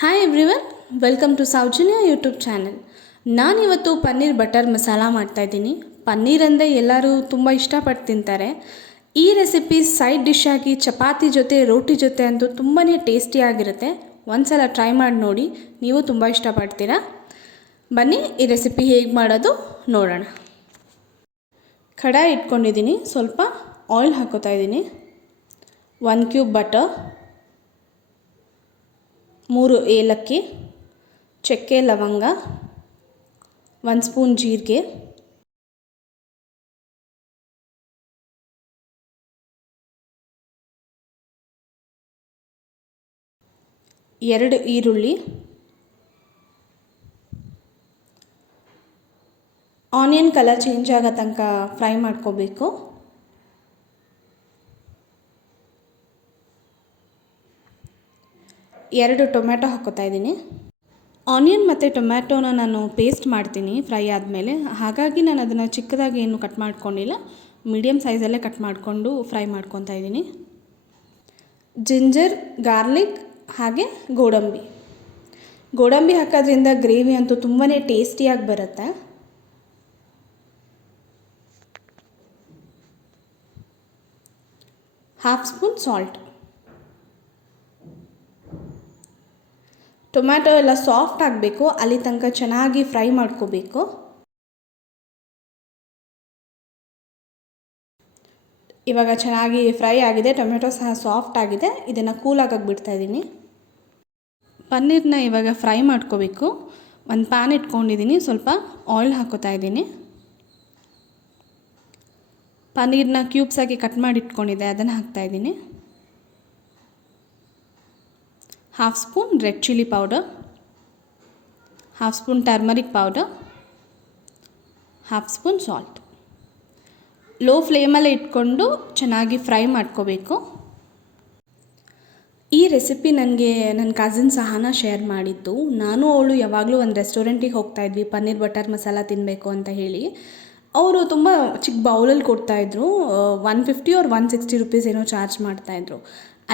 Hi everyone, welcome to Soujanya YouTube channel. ನಾನಿವತ್ತು paneer butter masala ಮಾಡ್ತಾಯಿದ್ದೀನಿ. ಪನ್ನೀರ್ ಅಂದರೆ ಎಲ್ಲರೂ ತುಂಬ ಇಷ್ಟಪಟ್ಟು ತಿಂತಾರೆ. ಈ ರೆಸಿಪಿ ಸೈಡ್ ಡಿಶ್ ಆಗಿ ಚಪಾತಿ ಜೊತೆ ರೋಟಿ ಜೊತೆ ಅಂತೂ ತುಂಬಾ ಟೇಸ್ಟಿಯಾಗಿರುತ್ತೆ. ಒಂದು ಸಲ ಟ್ರೈ ಮಾಡಿ ನೋಡಿ, ನೀವು ತುಂಬ ಇಷ್ಟಪಡ್ತೀರಾ. ಬನ್ನಿ ಈ ರೆಸಿಪಿ ಹೇಗೆ ಮಾಡೋದು ನೋಡೋಣ. ಕಡಾಯಿ ಇಟ್ಕೊಂಡಿದ್ದೀನಿ, ಸ್ವಲ್ಪ ಆಯಿಲ್ ಹಾಕೋತಾ ಇದ್ದೀನಿ. 1 ಕ್ಯೂಬ್ ಬಟರ್, 3 ಏಲಕ್ಕಿ, ಚಕ್ಕೆ ಲವಂಗ, 1 ಸ್ಪೂನ್ ಜೀರಿಗೆ, 2 ಈರುಳ್ಳಿ, ಆನಿಯನ್ ಕಲರ್ ಚೇಂಜ್ ಆಗೋ ತನಕ ಫ್ರೈ ಮಾಡ್ಕೋಬೇಕು. ಎರಡು ಟೊಮ್ಯಾಟೊ ಹಾಕೋತಾ ಇದ್ದೀನಿ. ಆನಿಯನ್ ಮತ್ತು ಟೊಮ್ಯಾಟೋನ ನಾನು ಪೇಸ್ಟ್ ಮಾಡ್ತೀನಿ ಫ್ರೈ ಆದಮೇಲೆ, ಹಾಗಾಗಿ ನಾನು ಅದನ್ನು ಚಿಕ್ಕದಾಗಿ ಏನು ಕಟ್ ಮಾಡ್ಕೊಂಡಿಲ್ಲ, ಮೀಡಿಯಮ್ ಸೈಜಲ್ಲೇ ಕಟ್ ಮಾಡಿಕೊಂಡು ಫ್ರೈ ಮಾಡ್ಕೊತಾ ಇದ್ದೀನಿ. ಜಿಂಜರ್, ಗಾರ್ಲಿಕ್ ಹಾಗೆ ಗೋಡಂಬಿ ಹಾಕೋದ್ರಿಂದ ಗ್ರೇವಿ ಅಂತೂ ತುಂಬಾ ಟೇಸ್ಟಿಯಾಗಿ ಬರುತ್ತೆ. Half spoon salt. ಟೊಮ್ಯಾಟೊ ಎಲ್ಲ ಸಾಫ್ಟ್ ಆಗಬೇಕು, ಅಲ್ಲಿ ತನಕ ಚೆನ್ನಾಗಿ ಫ್ರೈ ಮಾಡ್ಕೋಬೇಕು. ಇವಾಗ ಚೆನ್ನಾಗಿ ಫ್ರೈ ಆಗಿದೆ, ಟೊಮೆಟೊ ಸಹ ಸಾಫ್ಟ್ ಆಗಿದೆ. ಇದನ್ನು ಕೂಲಾಗಕ್ಕೆ ಬಿಡ್ತಾಯಿದ್ದೀನಿ. ಪನ್ನೀರನ್ನ ಇವಾಗ ಫ್ರೈ ಮಾಡ್ಕೋಬೇಕು. ಒಂದು ಪ್ಯಾನ್ ಇಟ್ಕೊಂಡಿದ್ದೀನಿ, ಸ್ವಲ್ಪ ಆಯಿಲ್ ಹಾಕೋತಾ ಇದ್ದೀನಿ. ಪನ್ನೀರನ್ನ ಕ್ಯೂಬ್ಸಾಗಿ ಕಟ್ ಮಾಡಿ ಇಟ್ಕೊಂಡಿದ್ದೆ, ಅದನ್ನು ಹಾಕ್ತಾಯಿದ್ದೀನಿ. Half spoon red chilli powder, half spoon turmeric powder, half spoon salt. Low ಫ್ಲೇಮಲ್ಲೇ ಇಟ್ಕೊಂಡು ಚೆನ್ನಾಗಿ ಫ್ರೈ ಮಾಡ್ಕೋಬೇಕು. ಈ ರೆಸಿಪಿ ನನಗೆ ನನ್ನ ಕಸಿನ್ ಸಹನಾ ಶೇರ್ ಮಾಡಿದ್ದು. ನಾನು ಅವಳು ಯಾವಾಗಲೂ ಒಂದು ರೆಸ್ಟೋರೆಂಟಿಗೆ ಹೋಗ್ತಾಯಿದ್ವಿ ಪನ್ನೀರ್ ಬಟರ್ ಮಸಾಲ ತಿನ್ನಬೇಕು ಅಂತ ಹೇಳಿ. ಅವರು ತುಂಬ ಚಿಕ್ಕ ಬೌಲಲ್ಲಿ ಕೊಡ್ತಾಯಿದ್ರು. 150 or 160 ರುಪೀಸ್ ಏನೋ ಚಾರ್ಜ್ ಮಾಡ್ತಾಯಿದ್ರು.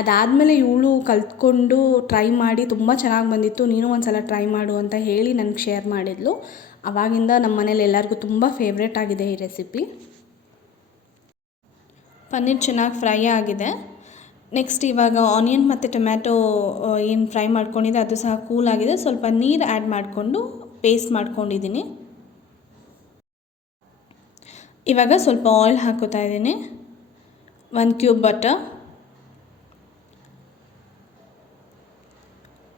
ಅದಾದಮೇಲೆ ಇವಳು ಕಲ್ತ್ಕೊಂಡು ಟ್ರೈ ಮಾಡಿ ತುಂಬ ಚೆನ್ನಾಗಿ ಬಂದಿತ್ತು, ನೀನು ಒಂದು ಸಲ ಟ್ರೈ ಮಾಡು ಅಂತ ಹೇಳಿ ನನಗೆ ಶೇರ್ ಮಾಡಿದ್ಲು. ಆವಾಗಿಂದ ನಮ್ಮ ಮನೇಲಿ ಎಲ್ಲರಿಗೂ ತುಂಬ ಫೇವ್ರೇಟ್ ಆಗಿದೆ ಈ ರೆಸಿಪಿ. ಪನ್ನೀರ್ ಚೆನ್ನಾಗಿ ಫ್ರೈ ಆಗಿದೆ. ನೆಕ್ಸ್ಟ್ ಇವಾಗ ಆನಿಯನ್ ಮತ್ತು ಟೊಮ್ಯಾಟೊ ಏನು ಫ್ರೈ ಮಾಡ್ಕೊಂಡಿದ್ದೆ ಅದು ಸಹ ಕೂಲ್ ಆಗಿದೆ. ಸ್ವಲ್ಪ ನೀರು ಆ್ಯಡ್ ಮಾಡಿಕೊಂಡು ಪೇಸ್ಟ್ ಮಾಡ್ಕೊಂಡಿದ್ದೀನಿ. ಇವಾಗ ಸ್ವಲ್ಪ ಆಯಿಲ್ ಹಾಕೋತಾ ಇದ್ದೀನಿ. 1 ಕ್ಯೂಬ್ ಬಟರ್,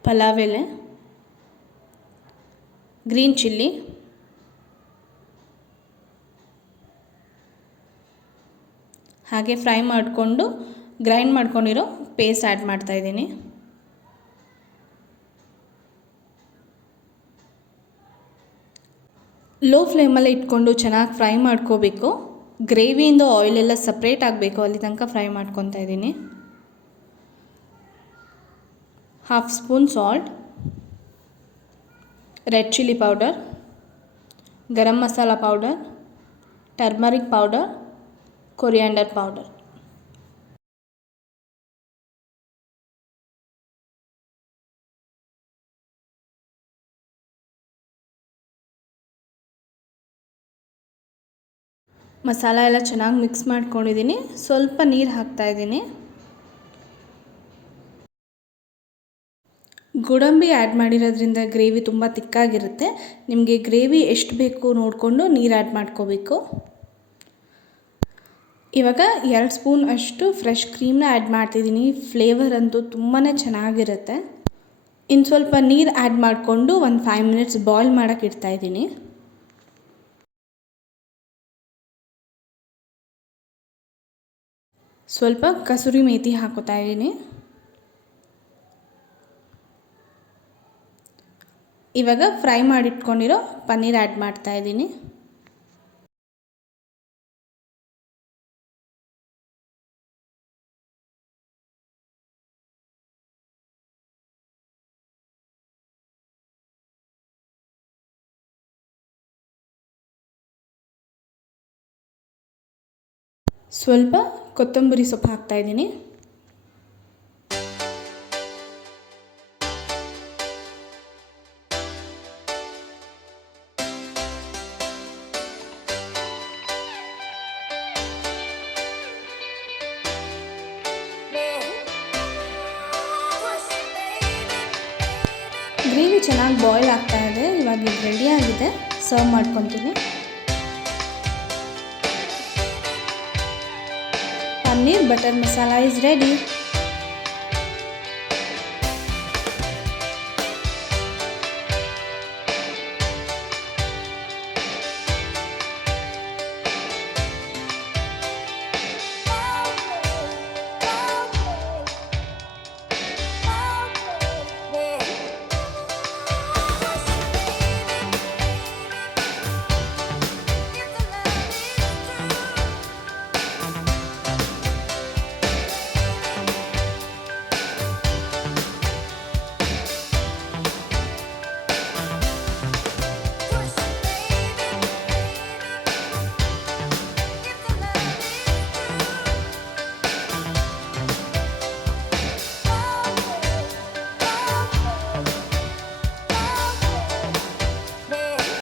ಪಲಾವ್ ಎಲೆ, ಗ್ರೀನ್ ಚಿಲ್ಲಿ, ಹಾಗೆ ಫ್ರೈ ಮಾಡಿಕೊಂಡು ಗ್ರೈಂಡ್ ಮಾಡ್ಕೊಂಡಿರೋ ಪೇಸ್ಟ್ ಆ್ಯಡ್ ಮಾಡ್ತಾಯಿದ್ದೀನಿ. ಲೋ ಫ್ಲೇಮಲ್ಲೇ ಇಟ್ಕೊಂಡು ಚೆನ್ನಾಗಿ ಫ್ರೈ ಮಾಡ್ಕೋಬೇಕು. ಗ್ರೇವಿಯಿಂದ ಆಯಿಲೆಲ್ಲ ಸಪ್ರೇಟ್ ಆಗಬೇಕು, ಅಲ್ಲಿ ತನಕ ಫ್ರೈ ಮಾಡ್ಕೊತಾ ಇದ್ದೀನಿ. Half spoon salt, red chilli powder, garam masala powder, turmeric powder, coriander powder. Masala ಎಲ್ಲ ಚೆನ್ನಾಗಿ ಮಿಕ್ಸ್ ಮಾಡ್ಕೊಂಡಿದ್ದೀನಿ. ಸ್ವಲ್ಪ ನೀರು ಹಾಕ್ತಾಯಿದ್ದೀನಿ. ಗೋಡಂಬಿ ಆ್ಯಡ್ ಮಾಡಿರೋದ್ರಿಂದ ಗ್ರೇವಿ ತುಂಬ ತಿಕ್ಕಾಗಿರುತ್ತೆ. ನಿಮಗೆ ಗ್ರೇವಿ ಎಷ್ಟು ಬೇಕು ನೋಡಿಕೊಂಡು ನೀರು ಆ್ಯಡ್ ಮಾಡ್ಕೋಬೇಕು. ಇವಾಗ 2 ಸ್ಪೂನ್ ಅಷ್ಟು ಫ್ರೆಶ್ ಕ್ರೀಮ್ನ ಆ್ಯಡ್ ಮಾಡ್ತಿದ್ದೀನಿ. ಫ್ಲೇವರ್ ಅಂತೂ ತುಂಬಾ ಚೆನ್ನಾಗಿರುತ್ತೆ. ಇನ್ನು ಸ್ವಲ್ಪ ನೀರು ಆ್ಯಡ್ ಮಾಡಿಕೊಂಡು ಒಂದು 5 ಮಿನಿಟ್ಸ್ ಬಾಯ್ಲ್ ಮಾಡೋಕ್ಕೆ ಇಡ್ತಾಯಿದ್ದೀನಿ. ಸ್ವಲ್ಪ ಕಸೂರಿ ಮೇಥಿ ಹಾಕೋತಾ ಇದ್ದೀನಿ. ಇವಾಗ ಫ್ರೈ ಮಾಡಿಟ್ಕೊಂಡಿರೋ ಪನ್ನೀರ್ ಆ್ಯಡ್ ಮಾಡ್ತಾಯಿದ್ದೀನಿ. ಸ್ವಲ್ಪ ಕೊತ್ತಂಬರಿ ಸೊಪ್ಪು ಹಾಕ್ತಾಯಿದ್ದೀನಿ. ಗ್ರೇವಿ ಚೆನ್ನಾಗಿ ಬಾಯ್ಲ್ ಆಗ್ತಾ ಇದೆ. ಇವಾಗ ಇದು ರೆಡಿಯಾಗಿದೆ, ಸರ್ವ್ ಮಾಡ್ಕೊತೀನಿ. Paneer butter masala is ready.